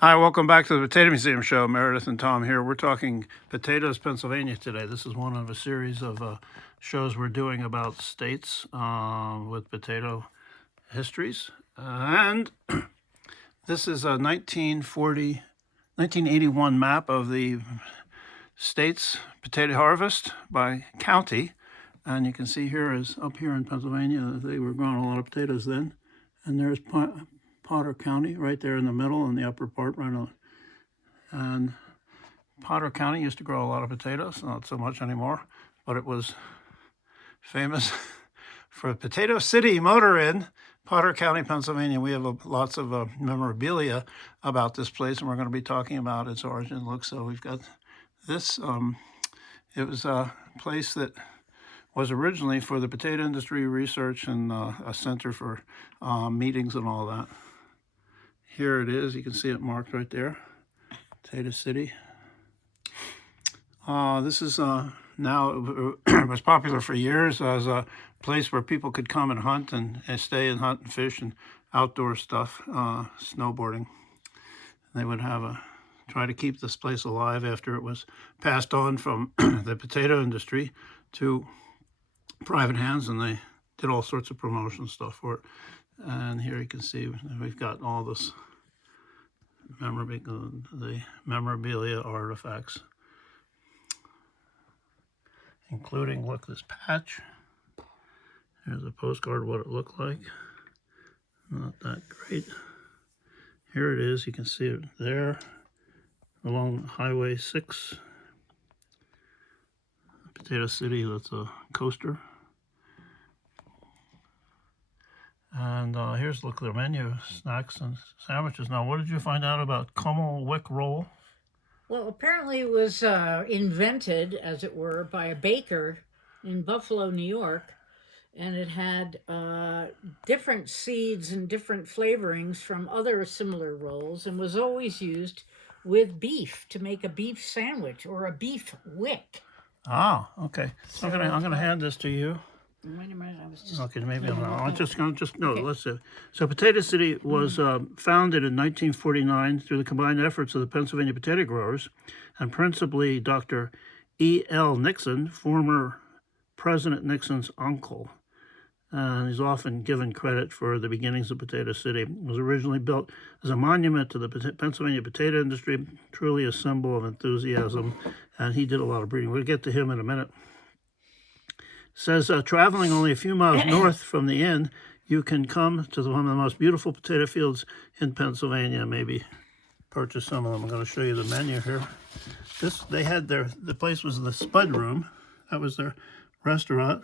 Hi, welcome back to the Potato Museum Show. Meredith and Tom here. We're talking Potatoes, Pennsylvania today. This is one of a series of shows we're doing about states with potato histories. And this is a 1981 map of the state's potato harvest by county. And you can see here is up here in Pennsylvania, they were growing a lot of potatoes then. And there's Potter County right there in the middle in the upper part, right on. And Potter County used to grow a lot of potatoes, not so much anymore, but it was famous for Potato City Motor Inn, Potter County, Pennsylvania. We have lots of memorabilia about this place, and we're going to be talking about its origin. Look, so we've got this. It was a place that was originally for the potato industry research and a center for meetings and all that. Here it is. You can see it marked right there. Potato City. This is now, it was popular for years as a place where people could come and hunt and stay and hunt and fish and outdoor stuff, snowboarding. They would try to keep this place alive after it was passed on from the potato industry to private hands, and they did all sorts of promotion stuff for it. And here you can see we've got all this the memorabilia artifacts, including, look, this patch. Here's a postcard of what it looked like. Not that great. Here it is. You can see it there along Highway 6. Potato City, that's a coaster. And here's, look, their menu, snacks and sandwiches. Now, what did you find out about Kummel Wick roll? Well, apparently it was invented, as it were, by a baker in Buffalo, New York, and it had different seeds and different flavorings from other similar rolls, and was always used with beef to make a beef sandwich or a beef wick. Ah, okay. So I'm gonna hand this to you. Wait a minute, I was just... Okay, maybe I'm just no. Okay. Let's see. So Potato City was founded in 1949 through the combined efforts of the Pennsylvania potato growers, and principally Dr. E.L. Nixon, former President Nixon's uncle. And he's often given credit for the beginnings of Potato City. It was originally built as a monument to the Pennsylvania potato industry, truly a symbol of enthusiasm, and he did a lot of breeding. We'll get to him in a minute. It says, traveling only a few miles north from the inn, you can come to one of the most beautiful potato fields in Pennsylvania, maybe purchase some of them. I'm going to show you the menu here. They had the place was the Spud Room. That was their restaurant.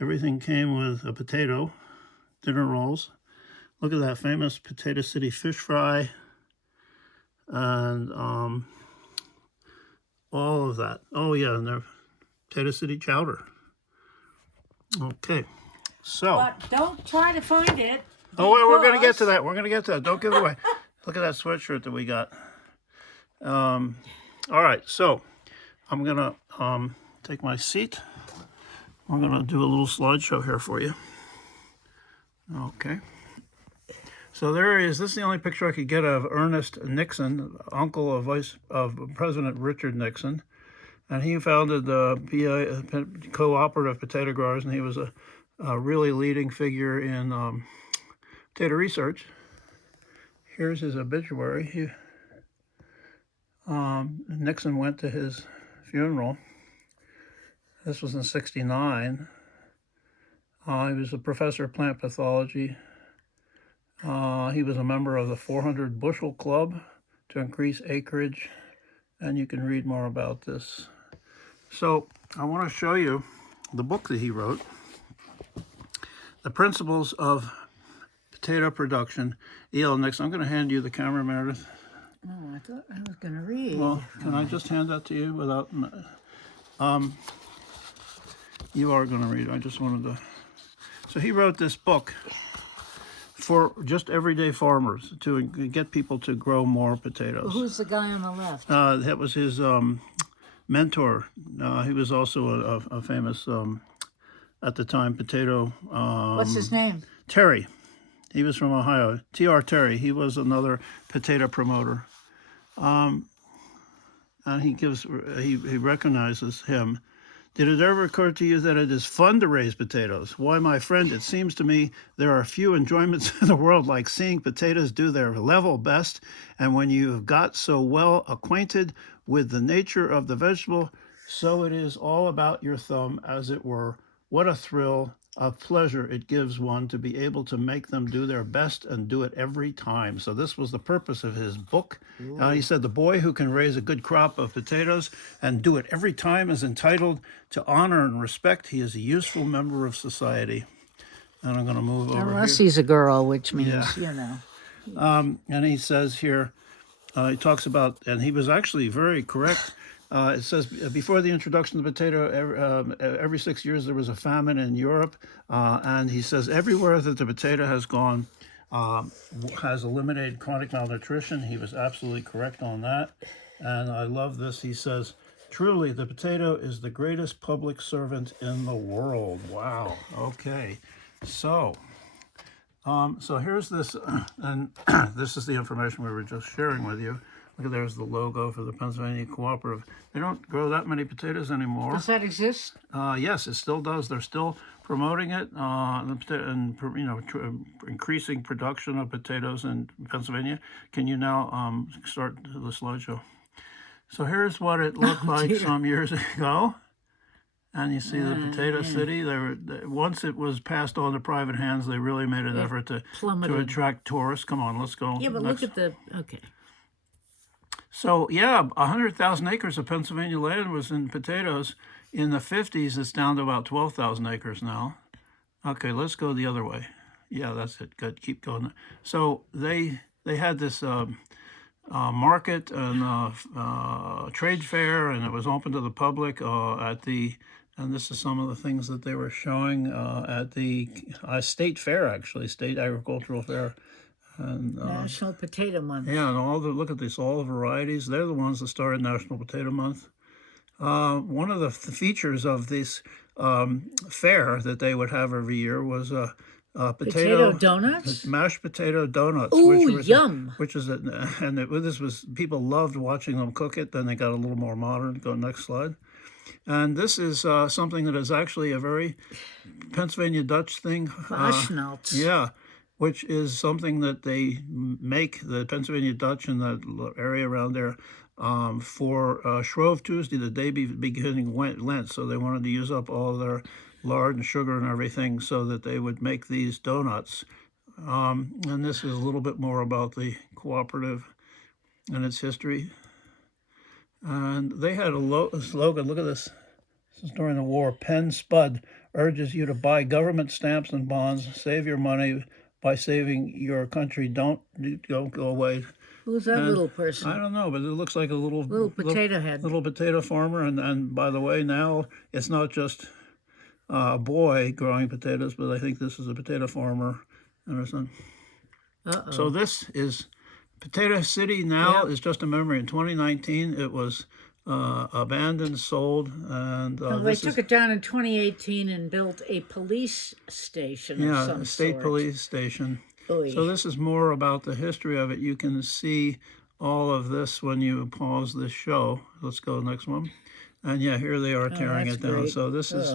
Everything came with a potato, dinner rolls. Look at that famous Potato City fish fry, and all of that. Oh yeah, and their Potato City chowder. Okay, so. But don't try to find it. Oh, well, we're going to get to that. We're going to get to that. Don't give it away. Look at that sweatshirt that we got. All right, so I'm going to take my seat. I'm going to do a little slideshow here for you. Okay. So there he is. This is the only picture I could get of Ernest Nixon, uncle of President Richard Nixon. And he founded the Cooperative Potato Growers, and he was a really leading figure in potato research. Here's his obituary. Nixon went to his funeral. This was in '69. He was a professor of plant pathology. He was a member of the 400 Bushel Club to increase acreage, and you can read more about this. So I want to show you the book that he wrote, The Principles of Potato Production, E.L. Nixon. I'm going to hand you the camera, Meredith. Oh, I thought I was going to read. Well, can I just hand that to you without... you are going to read. I just wanted to... So he wrote this book for just everyday farmers to get people to grow more potatoes. Who's the guy on the left? That was his mentor. He was also a famous, at the time, potato... What's his name? Terry. He was from Ohio. T.R. Terry, he was another potato promoter. And he recognizes him. Did it ever occur to you that it is fun to raise potatoes? Why, my friend, it seems to me there are few enjoyments in the world like seeing potatoes do their level best. And when you have got so well acquainted with the nature of the vegetable, so it is all about your thumb, as it were. What a thrill of pleasure it gives one to be able to make them do their best and do it every time. So this was the purpose of his book. He said the boy who can raise a good crop of potatoes and do it every time is entitled to honor and respect. He is a useful member of society. And I'm going to move over Unless here. he's a girl, which means, you know. And he says here, he talks about, and he was actually very correct. It says, before the introduction of the potato, every 6 years there was a famine in Europe. And he says, everywhere that the potato has gone, has eliminated chronic malnutrition. He was absolutely correct on that. And I love this. He says, truly, the potato is the greatest public servant in the world. Wow. Okay. So here's this, and this is the information we were just sharing with you. Look, there's the logo for the Pennsylvania Cooperative. They don't grow that many potatoes anymore. Does that exist? Yes, it still does. They're still promoting it and increasing production of potatoes in Pennsylvania. Can you now start the slideshow? So here's what it looked like some years ago. And you see the Potato City. Once it was passed on to private hands, they really made an effort to attract tourists. Come on, let's go. Yeah, but next. look at the, okay. So, yeah, 100,000 acres of Pennsylvania land was in potatoes. In the 50s, it's down to about 12,000 acres now. Okay, let's go the other way. Yeah, that's it. Good, keep going. So they had this market and trade fair, and it was open to the public and this is some of the things that they were showing at the state fair, actually, state agricultural fair. And, National Potato Month. Yeah, and look at this, all the varieties. They're the ones that started National Potato Month. One of the features of this fair that they would have every year was potato donuts, mashed potato donuts. Ooh, yum! This was, people loved watching them cook it. Then they got a little more modern. Go next slide. And this is something that is actually a very Pennsylvania Dutch thing. Vaschmelts. Yeah. Which is something that they make, the Pennsylvania Dutch in that area around there, for Shrove Tuesday, the day beginning Lent. So they wanted to use up all their lard and sugar and everything so that they would make these donuts. And this is a little bit more about the cooperative and its history. And they had a slogan, look at this. This is during the war. Penn Spud urges you to buy government stamps and bonds, save your money by saving your country. Don't go away. Who's that little person? I don't know, but it looks like a little potato head. Little potato farmer. And by the way, now it's not just a boy growing potatoes, but I think this is a potato farmer. So this is Potato City now is just a memory. In 2019, it was abandoned, sold, and they took it down in 2018 and built a police station of some state sort. Police station. Oy. So this is more about the history of it. You can see all of this when you pause this show. Let's go next one. And yeah, here they are tearing it down. Great. So this is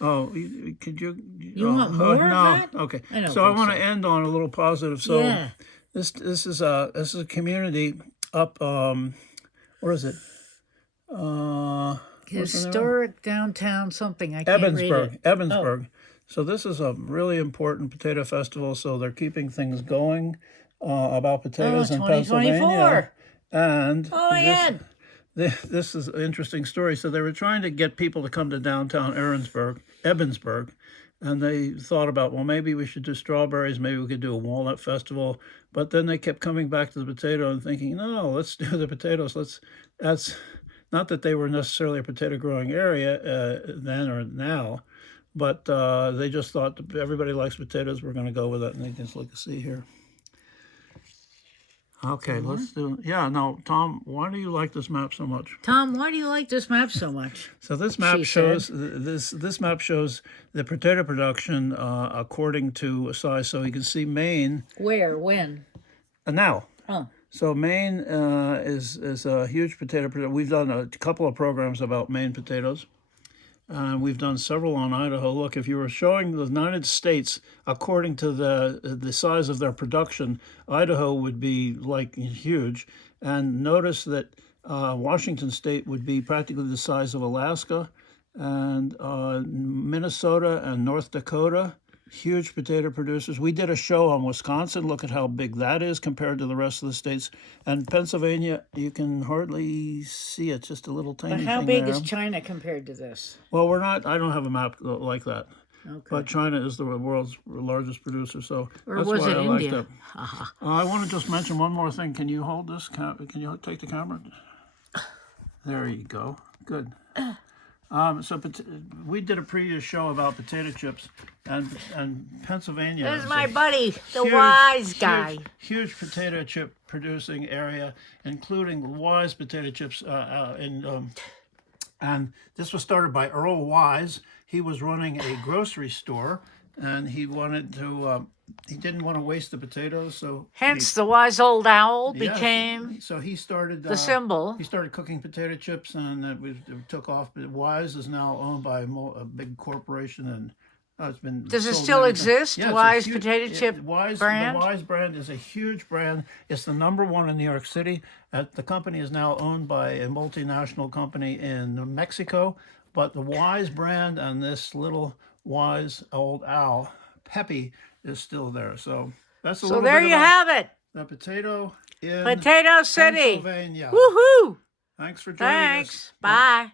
could you? You want more of that? Okay. So I want to end on a little positive. So this is a community up. Where is it? Historic downtown something. I can't read it. Evansburg. So this is a really important potato festival. So they're keeping things going about potatoes in Pennsylvania. And this is an interesting story. So they were trying to get people to come to downtown Evansburg, and they thought about, well, maybe we should do strawberries. Maybe we could do a walnut festival. But then they kept coming back to the potato and thinking, no, let's do the potatoes. That's not that they were necessarily a potato growing area then or now, but they just thought everybody likes potatoes. We're going to go with it. And they just look to see here. Okay, let's do. Yeah, no, Tom, why do you like this map so much? Tom, why do you like this map so much? So this map She shows said. this map shows the potato production according to size. So you can see Maine Where? When? now. Oh. So Maine is a huge potato producer. We've done a couple of programs about Maine potatoes. We've done several on Idaho. Look, if you were showing the United States according to the size of their production, Idaho would be like huge. And notice that Washington State would be practically the size of Alaska, and Minnesota and North Dakota, huge potato producers. We did a show on Wisconsin. Look at how big that is compared to the rest of the states. And Pennsylvania, you can hardly see it, just a little tiny But how thing big there. is China compared to this? Well, we're not. I don't have a map like that. Okay. But China is the world's largest producer, so Or that's was why it I liked India? it. I want to just mention one more thing. Can you hold this? Can you take the camera? There you go. Good. We did a previous show about potato chips, and Pennsylvania. There's is my a buddy, the huge- wise guy. Huge potato chip producing area, including Wise potato chips and this was started by Earl Wise. He was running a grocery store, and he wanted to. He didn't want to waste the potatoes, so Hence, the wise old owl yes, became so he started the symbol. He started cooking potato chips, and it took off. But Wise is now owned by a big corporation, and it's been. Does it sold still many times. exist? Yeah, it's a Wise huge- potato chip brand? The Wise brand is a huge brand. It's the #1 in New York City. The company is now owned by a multinational company in Mexico. But the Wise brand and this little wise old owl, Peppy, is still there. So that's a So little there bit you about have it. the potato in Potato City. Pennsylvania. Woohoo! Thanks for joining us. Thanks. Bye.